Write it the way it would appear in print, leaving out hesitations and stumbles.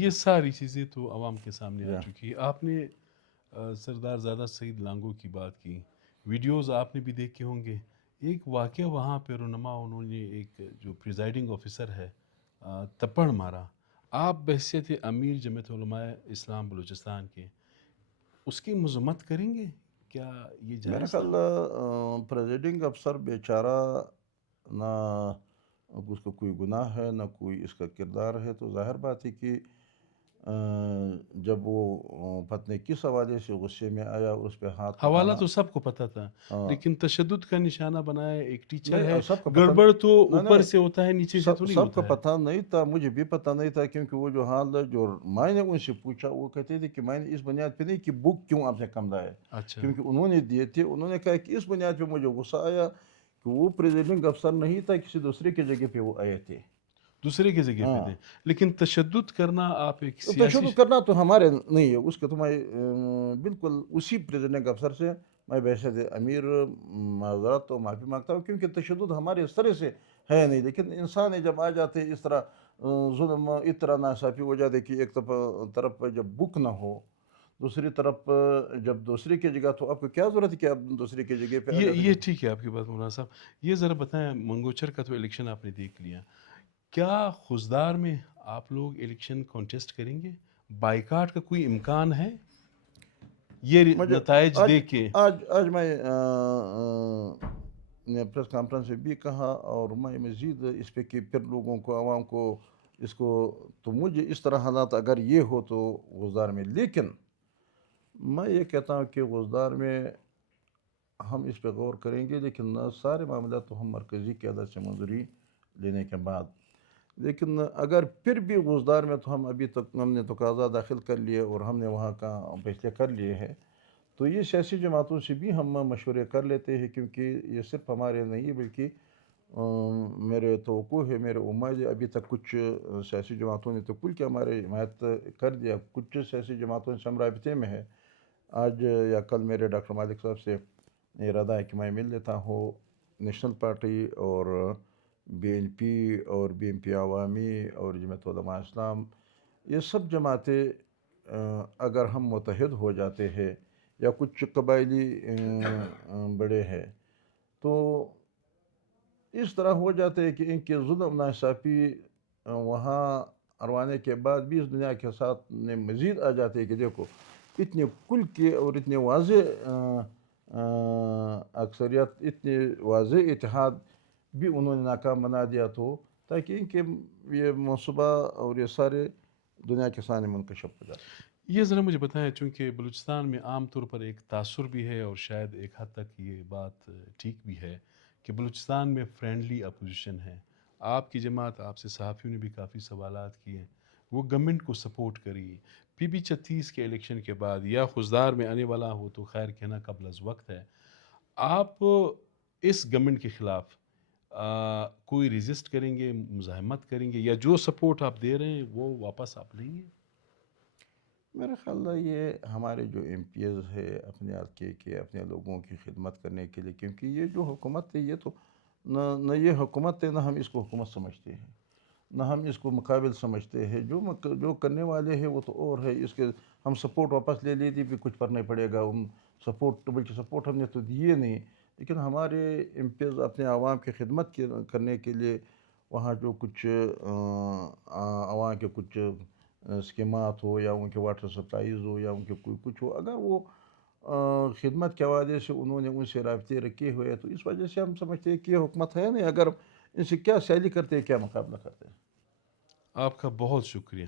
یہ ساری چیزیں تو عوام کے سامنے آ یا چکی ہے. آپ نے سردار زادہ سعید لانگو کی بات کی، ویڈیوز آپ نے بھی دیکھے ہوں گے. ایک واقعہ وہاں پہ رونما، انہوں نے ایک جو پریزائڈنگ آفیسر ہے تپڑ مارا. آپ بحیثیت امیر جمعیت علماء اسلام بلوچستان کے اس کی مذمت کریں گے؟ کیا یہ میرا جائز خیال تھا؟ پریزیڈنگ افسر بیچارہ نہ اس کو کوئی گناہ ہے نہ کوئی اس کا کردار ہے، تو ظاہر بات ہے کہ جب وہ پتہ نہیں کس حوالے سے غصے میں آیا اور اس پہ ہاتھ حوالہ اٹھانا. تو سب کو پتہ تھا، لیکن تشدد کا نشانہ بنایا. ایک ٹیچر ہے، نہیں، سب کو پتہ گڑبڑ تو نہیں اوپر نہیں سے ہوتا ہے، نیچے سے تو نہیں سب کو ہوتا ہے. پتہ نہیں تھا، مجھے بھی پتہ نہیں تھا، کیونکہ وہ جو حال ہے جو میں نے ان سے پوچھا، وہ کہتے تھے کہ میں نے اس بنیاد پہ نہیں کہ بک کیوں آپ نے کم لائے، اچھا. کیونکہ انہوں نے دیے تھے. انہوں نے کہا کہ اس بنیاد پہ مجھے غصہ آیا کہ وہ پریزیڈنگ افسر نہیں تھا، کسی دوسرے کی جگہ پہ وہ آئے تھے. دوسرے کی جگہ پہ ہاں، تھے، لیکن تشدد کرنا آپ ایک سیاسی تشدد کرنا تو ہمارے نہیں ہے. اس کے تو میں بالکل اسی پریزیڈنگ افسر سے میں بحیثیت امیر معذرت و معافی مانگتا ہوں، کیونکہ تشدد ہمارے اس طرح سے ہے نہیں. لیکن انسان جب آ جاتے اس طرح ظلم، اس طرح ناصافی ہو جاتے کہ ایک طرف جب بک نہ ہو، دوسری طرف جب دوسرے کی جگہ، تو آپ کو کیا ضرورت ہے کہ آپ دوسرے کی جگہ پہ آ جاتے. یہ ٹھیک ہے آپ کی بات مولانا صاحب. یہ ذرا بتائیں، منگوچر کا تو الیکشن آپ نے دیکھ لیا، کیا خوزدار میں آپ لوگ الیکشن کانٹیسٹ کریں گے؟ بائیکاٹ کا کوئی امکان ہے یہ مجھے نتائج آج دیکھ کے؟ آج میں نے پریس کانفرنس میں بھی کہا، اور میں مزید اس پہ کہ پھر لوگوں کو، عوام کو اس کو، تو مجھے اس طرح حالات اگر یہ ہو تو غزدار میں، لیکن میں یہ کہتا ہوں کہ غزدار میں ہم اس پہ غور کریں گے، لیکن سارے معاملات تو ہم مرکزی قیادت سے منظوری لینے کے بعد. لیکن اگر پھر بھی غزدار میں، تو ابھی تک ہم نے تقاضا داخل کر لیے اور ہم نے وہاں کا فیصلے کر لیے ہیں، تو یہ سیاسی جماعتوں سے بھی ہم مشورے کر لیتے ہیں، کیونکہ یہ صرف ہمارے نہیں بلکہ میرے توقع ہے، میرے امید ہے، ابھی تک کچھ سیاسی جماعتوں نے تو کل کے ہمارے حمایت کر دیا، کچھ سیاسی جماعتوں سے ہم رابطے میں ہے. آج یا کل میرے ڈاکٹر مالک صاحب سے ارادہ ہے کہ میں مل لیتا ہوں. نیشنل پارٹی اور بی این پی اور بی ایم پی عوامی اور جمعیت علماء اسلام، یہ سب جماعتیں اگر ہم متحد ہو جاتے ہیں، یا کچھ قبائلی بڑے ہیں، تو اس طرح ہو جاتے ہیں کہ ان کے ظلم ناصافی وہاں اروانے کے بعد بھی اس دنیا کے ساتھ میں مزید آ جاتے ہیں کہ دیکھو اتنے کل کے اور اتنے واضح اکثریت، اتنے واضح اتحاد بھی انہوں نے ناکام بنا دیا، تو تاکہ ان کے یہ منصوبہ اور یہ سارے دنیا کے سامنے منکشف ہو جاتے. یہ ذرا مجھے بتائیں، چونکہ بلوچستان میں عام طور پر ایک تاثر بھی ہے، اور شاید ایک حد تک یہ بات ٹھیک بھی ہے کہ بلوچستان میں فرینڈلی اپوزیشن ہے. آپ کی جماعت، آپ سے صحافیوں نے بھی کافی سوالات کیے، وہ گورنمنٹ کو سپورٹ کری. پی بی 36 کے الیکشن کے بعد یا خوزدار میں آنے والا ہو تو خیر کہنا قبل از وقت ہے، آپ اس گورنمنٹ کے خلاف کوئی ریزسٹ کریں گے، مزاحمت کریں گے، یا جو سپورٹ آپ دے رہے ہیں وہ واپس آپ لیں گے؟ میرا خیال ہے یہ ہمارے جو ایم پی ایز ہے اپنے آپ کے اپنے لوگوں کی خدمت کرنے کے لیے، کیونکہ یہ جو حکومت ہے یہ تو نہ یہ حکومت ہے، نہ ہم اس کو حکومت سمجھتے ہیں، نہ ہم اس کو مقابل سمجھتے ہیں. جو کرنے والے ہیں وہ تو اور ہے. اس کے ہم سپورٹ واپس لے لیتے بھی کچھ فرق نہیں پڑے گا. ہم بلکہ سپورٹ ہم نے تو دیے نہیں، لیکن ہمارے ایم پی ایز اپنے عوام کی خدمت کرنے کے لیے وہاں جو کچھ عوام کے کچھ اسکیمات ہو، یا ان کے واٹر سپلائیز ہو، یا ان کے کوئی کچھ ہو، اگر وہ خدمت کے حوالے سے انہوں نے ان سے رابطے رکھے ہوئے، تو اس وجہ سے ہم سمجھتے ہیں کہ یہ حکومت ہے نہیں. اگر ان سے کیا سیلی کرتے ہیں، کیا مقابلہ کرتے ہیں. آپ کا بہت شکریہ.